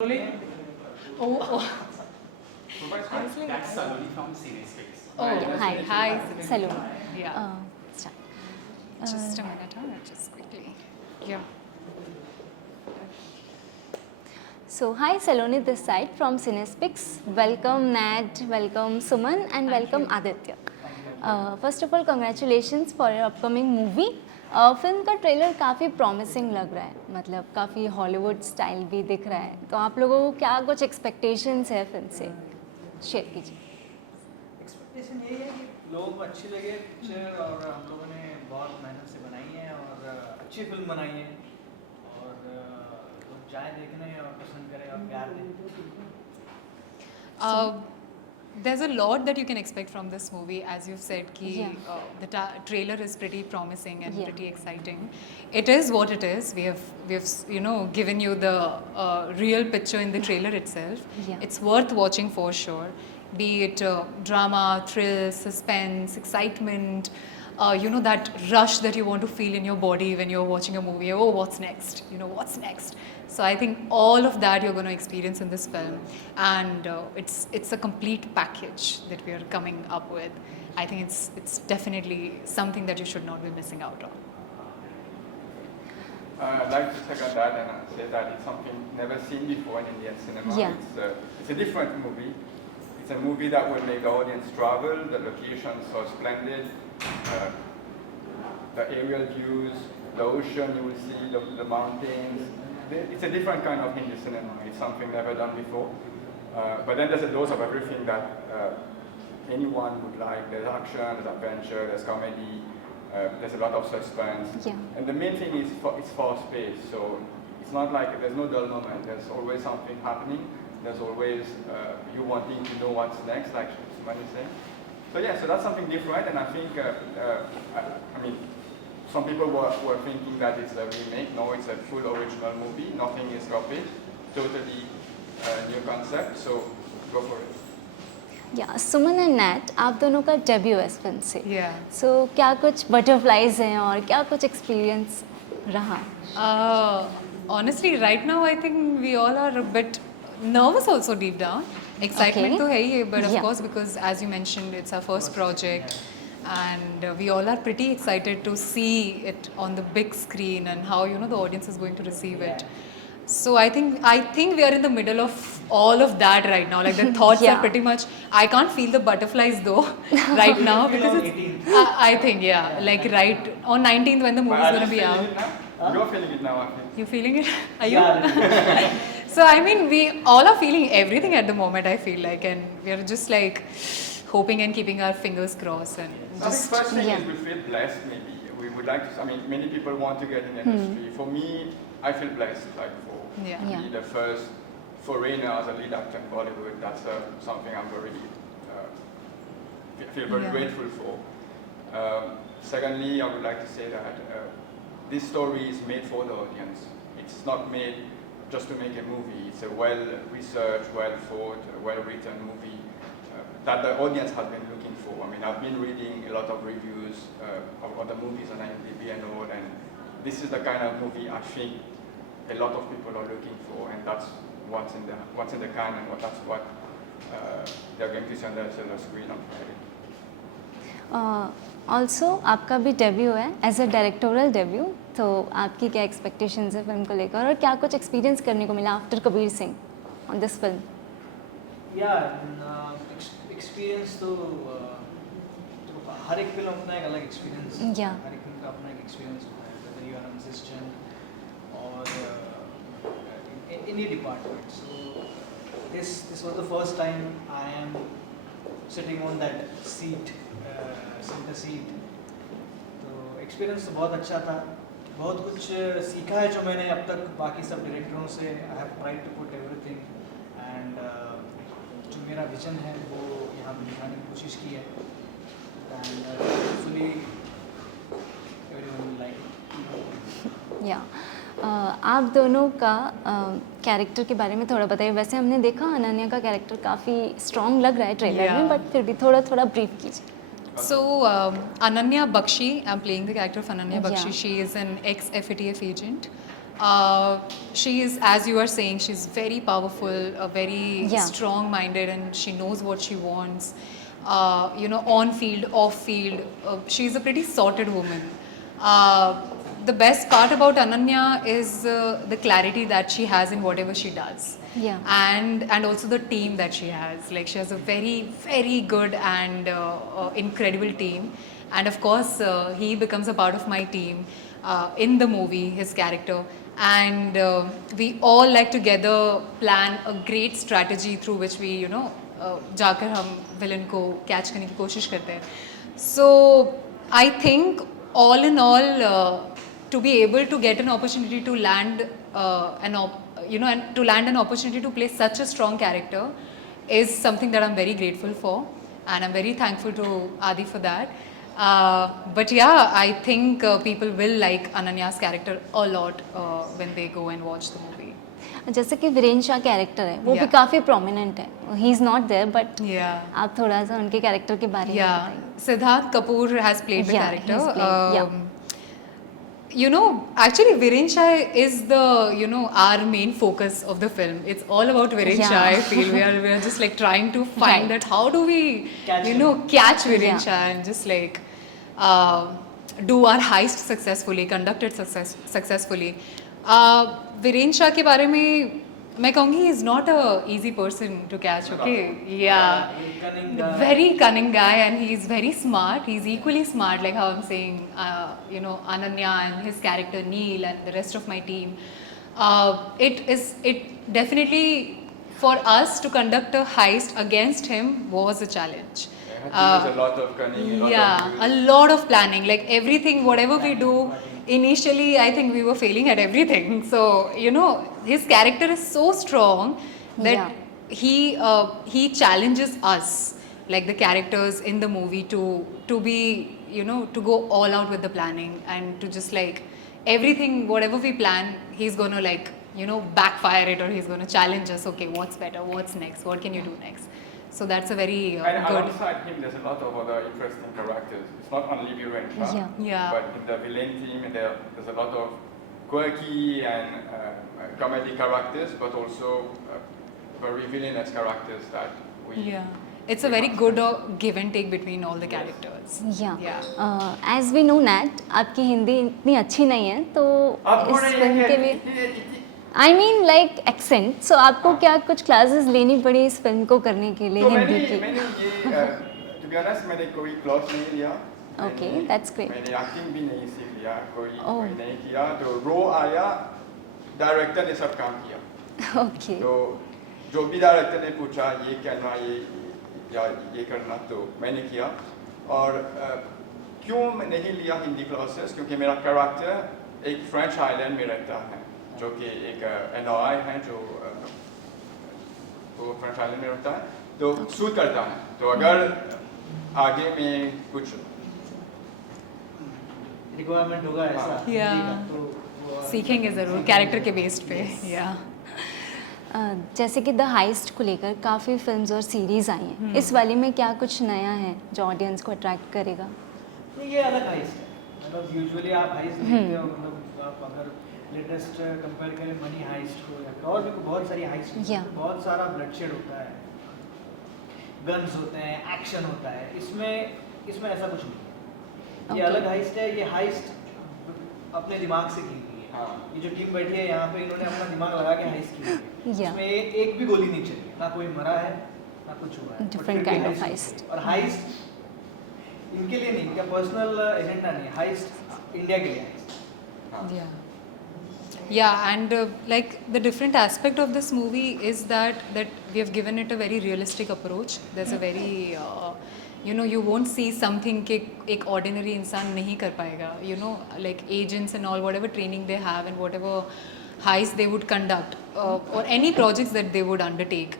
Oh, That's Saloni from Cinespace. oh, Hi. hi, Saloni. Yeah. Start. Just a minute, just quickly. Yeah. So, hi Saloni, this side from Cinespix. Welcome Nat, welcome Suman, and welcome Aditya. First of all, congratulations for your upcoming movie. Film का trailer काफ़ी promising लग रहा है, मतलब काफ़ी Hollywood style भी दिख रहा है. तो आप लोगों को क्या कुछ एक्सपेक्टेशंस है फिल्म से, शेयर कीजिए. एक्सपेक्टेशन यही है कि लोगों को अच्छी लगे पिक्चर, और हम लोगों ने बहुत मेहनत से बनाई है और अच्छी फिल्म बनाई है, और लोग जाएं देखने और पसंद करें और प्यार दें. There's a lot that you can expect from this movie, as you've said. Yeah. The trailer is pretty promising and Yeah. pretty exciting. It is what it is. We have given you the real picture in the trailer itself. Yeah. It's worth watching for sure. Be it drama, thrill, suspense, excitement. That rush that you want to feel in your body when you're watching a movie. Oh, what's next? What's next? So I think all of that you're going to experience in this film, and it's a complete package that we are coming up with. I think it's definitely something that you should not be missing out on. I'd like to second that and say that it's something never seen before in Indian cinema. Yeah. It's a different movie. It's a movie that will make the audience travel. The locations are splendid. The aerial views, the ocean you will see, the mountains. It's a different kind of Hindi cinema. It's something never done before. But then there's a dose of everything that anyone would like. There's action, there's adventure, there's comedy, there's a lot of suspense. Yeah. And the main thing is it's fast-paced, so it's not like there's no dull moment. There's always something happening. There's always you wanting to know what's next, like Sumani is saying. So yeah, so that's something different, and I think, I mean, some people were thinking that it's a remake. No, it's a full original movie. Nothing is copied. Totally new concept. So go for it. या सुमन and NAT, आप दोनों का debut है इस film से. Yeah. सो क्या कुछ butterflies हैं और क्या कुछ एक्सपीरियंस रहा? Honestly, right now I think we all are a bit nervous also deep down. Excitement Okay. तो है ही, but of Yeah. course because as you mentioned it's our first project, and we all are pretty excited to see it on the big screen and how the audience is going to receive it. So I think we are in the middle of all of that right now. Like the thoughts Yeah. are pretty much. I can't feel the butterflies though right now because on it's. 18th. I think like right on 19th when the movie is Are going to you be feeling out. it now? You're feeling it now, I think. You feeling it? Are you? Yeah. So I mean, we all are feeling everything at the moment. I feel like, and we are just like hoping and keeping our fingers crossed and I think just. first thing Yeah. is we feel blessed. Maybe we would like to. I mean, many people want to get in the industry. For me, I feel blessed. Like for Yeah. Yeah. be the first foreigner as a lead actor in Bollywood. That's something I'm very feel very Yeah. grateful for. Secondly, I would like to say that this story is made for the audience. It's not made just to make a movie. It's a well-researched, well-thought, well-written movie that the audience has been looking for. I mean, I've been reading a lot of reviews of other movies on IMDb and all, and this is the kind of movie I think a lot of people are looking for, and that's what's in the can, and that's what they're going to see on the screen on Friday. Also आपका भी debut है as a directorate debut, तो आपकी क्या expectations है film को लेकर और क्या कुछ एक्सपीरियंस करने को मिला after Kabir Singh on this film? Experience तो हर एक फिल्म अपना एक अलग एक्सपीरियंस. Yeah. हर एक फिल्म का अपना एक एक्सपीरियंस होता है, whether you are a musician or in any department. So this was the first time I am sitting on that seat, center seat. तो एक्सपीरियंस तो बहुत अच्छा था. बहुत कुछ सीखा है जो मैंने अब तक बाकी सब डायरेक्टरों से. I have tried to put everything, and जो मेरा विजन है वो यहाँ पे दिखाने की कोशिश की है, and hopefully everyone will like it. या आप दोनों का कैरेक्टर के बारे में थोड़ा बताइए. वैसे हमने देखा अनन्या का कैरेक्टर काफ़ी स्ट्रॉन्ग लग रहा है ट्रेलर में, Yeah. बट फिर भी थोड़ा ब्रीफ कीजिए. So Ananya Bakshi, I'm playing the character of Ananya Bakshi. Yeah. She is an ex-FATF agent, She is, as you are saying, she's very powerful, very Yeah. strong-minded, and she knows what she wants. On field, off field, she's a pretty sorted woman. The best part about Ananya is the clarity that she has in whatever she does. Yeah. And also the team that she has. Like she has a very good and incredible team. And of course, he becomes a part of my team in the movie, his character. And we all like together plan a great strategy through which we, जाकर हम villain को catch करने की कोशिश करते हैं. So I think all in all, to be able to get an opportunity to land and to land an opportunity to play such a strong character is something that I'm very grateful for, and I'm very thankful to Adi for that. But yeah, I think people will like Ananya's character a lot when they go and watch the movie. जैसे कि Viren Shah character है वो भी Yeah. काफ़ी prominent है, he is not there but Yeah. आप थोड़ा सा उनके कैरेक्टर के बारे में Yeah, बताइए. Siddharth Kapoor has played the Yeah, character. he's played, yeah. Actually, Viren Shah is the, our main focus of the film. It's all about Viren Yeah. Shah, I feel. We are just like trying to find Right. that how do we, Catch him. catch Viren Yeah. Shah and just like do our heist successfully, conduct it successfully. Viren Shah के बारे में मैं कहूँगी he is not a easy person to catch, okay? Yeah. Cunning guy. Very cunning guy, and he's very smart. He's equally smart, like how I'm saying, Ananya and his character Neil and the rest of my team. It definitely for us to conduct a heist against him was a challenge. He has a lot of cunning, A lot of planning, like everything, whatever we do. Initially, I think we were failing at everything. So his character is so strong that he challenges us, like the characters in the movie, to be to go all out with the planning and to just like everything, whatever we plan, he's gonna like backfire it, or he's gonna challenge us. Okay, what's better? What's next? What can you do next? So that's a very And good. alongside him, there's a lot of other interesting characters. It's not only Viren Shah, Yeah. Yeah. but in the villain team, there's a lot of quirky and comedy characters, but also very villainous characters that we. Yeah, it's a very good give and take between all the characters. या as we know NAT आपकी हिंदी इतनी अच्छी नहीं है तो इस film के लिए आई मीन लाइक एक्सेंट, सो आपको क्या कुछ क्लासेस लेनी पड़ी इस फिल्म को करने के लिए तो हिंदी की? मैंने ये to be honest, मैंने कोई क्लास नहीं लिया. Okay, मैंने- that's great. मैंने एक्टिंग भी नहीं सीख लिया, कोई Oh. नहीं किया. तो रो आया, डायरेक्टर ने सब काम किया. ओके तो जो भी डायरेक्टर ने पूछा ये करना ये करना, तो मैंने किया. और क्यों मैं नहीं लिया हिंदी क्लासेस? क्योंकि मेरा कैरेक्टर एक फ्रेंच आइलैंड में रहता है, जो कि एक NRI है, जो वो फ्रेंच आइलैंड में रहता है, तो सूट करता है. तो अगर आगे में कुछ रिक्वायरमेंट होगा ऐसा Yeah. हिंदी का, तो वो सीखेंगे ज़रूर कैरेक्टर के बेस्ड पे. या जैसे कि द हाइस्ट को लेकर काफ़ी फिल्म्स और सीरीज़ आई हैं, इस वाले में क्या कुछ नया है जो ऑडियंस को अट्रैक्ट करेगा? तो ये अलग हाइस्ट है. मतलब यूजुअली आप हाइस्ट देखते हो, मतलब आप अगर लेटेस्ट कंपेयर करें मनी हाइस्ट को या और भी बहुत सारी हाइस्ट Yeah. बहुत सारा ब्लडशेड होता है, गन्स होते हैं, एक्शन होता है. इसमें ऐसा कुछ नहीं है. ये Okay. अलग हाइस्ट है. ये हाइस्ट अपने दिमाग से की हुई है. हाँ. ये जो टीम बैठी है यहाँ पे, इन्होंने अपना दिमाग लगा के हाइस्ट की है. Yeah. इसमें एक भी गोली नहीं चली, ना कोई मरा है ना कुछ हुआ है. But Different फिर भी kind of heist heist. होती है. और हाइस्ट इनके लिए नहीं, इनका पर्सनल एजेंडा नहीं, हाइस्ट इंडिया के लिए heist. Yeah, and like the different aspect of this movie is that we have given it a very realistic approach. There's a very you won't see something कि एक ordinary इंसान नहीं कर पाएगा. Like agents and all, whatever training they have and whatever heists they would conduct or any projects that they would undertake.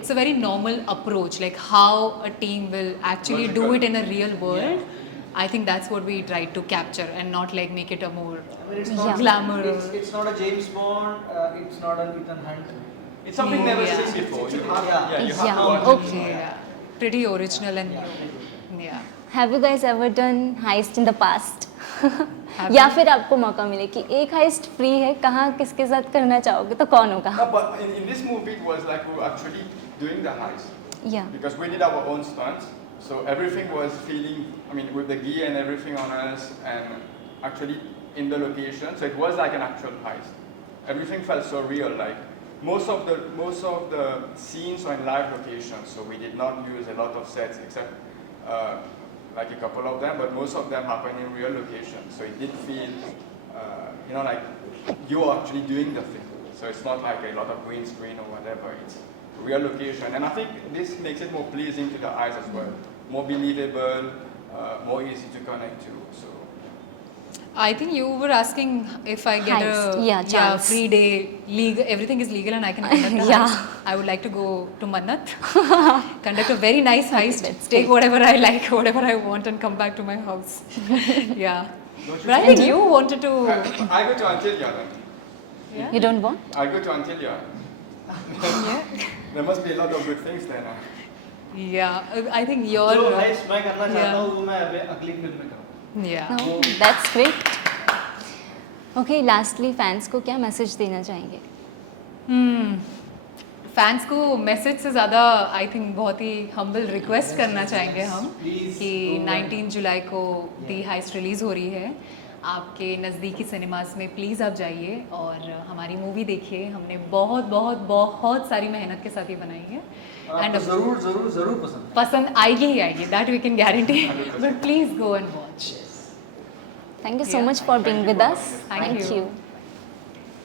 It's a very normal approach, like how a team will actually do it in a real world. I think that's what we tried to capture and not like make it a more I mean, it's Yeah. not glamour. It's not a James Bond. It's not an Ethan Hunt. It's something never Yeah. seen before. You Yeah. have Yeah. to watch Okay. it. Yeah, pretty original and Yeah. new. Yeah. Have you guys ever done heist in the past? Have या you? फिर आपको मौका मिले कि एक heist free है, कहाँ किसके साथ करना चाहोगे तो कौन होगा? No, but in this movie, it was like we were actually doing the heist. या Because we did our own stunts, so everything was feeling, I mean, with the gear and everything on us, and actually in the location, so it was like an actual heist. Everything felt so real, like most of the scenes are in live locations, so we did not use a lot of sets except like a couple of them, but most of them happen in real locations, so it did feel, like you are actually doing the thing. So it's not like a lot of green screen or whatever. It's real location, and I think this makes it more pleasing to the eyes as well, more believable, more easy to connect to. So I think you were asking if I get Heist. a Yeah, chance. free day, legal, everything is legal and I can conduct a Yeah. heist. I would like to go to Mannat, conduct a very nice heist, That's take great. whatever I like, whatever I want, and come back to my house. Yeah, don't but I think you wanted to. I go to Antillia then. Yeah. You don't want? I go to Antillia. Yeah. There must be a lot of good things there now. Yeah, I think your. जो heist मैं करना चाहता yeah. हूँ वो मैं अगली film में करूँ. Yeah. No, that's great. Okay, lastly fans को क्या मैसेज देना चाहेंगे? फैंस को मैसेज से ज़्यादा आई थिंक बहुत ही हम्बल रिक्वेस्ट करना चाहेंगे हम Please कि go and- 19 जुलाई को दी हाइस्ट रिलीज़ हो रही है आपके नज़दीकी सिनेमास में, प्लीज़ आप जाइए और हमारी मूवी देखिए. हमने बहुत बहुत बहुत सारी मेहनत के साथ ही बनाई है आपको जरूर जरूर जरूर पसंद. पसंद आएगी ही आएगी, that we can guarantee. But please go and watch. Thank you so Yeah. much for being Thank you with for us. having us. Thank you. you.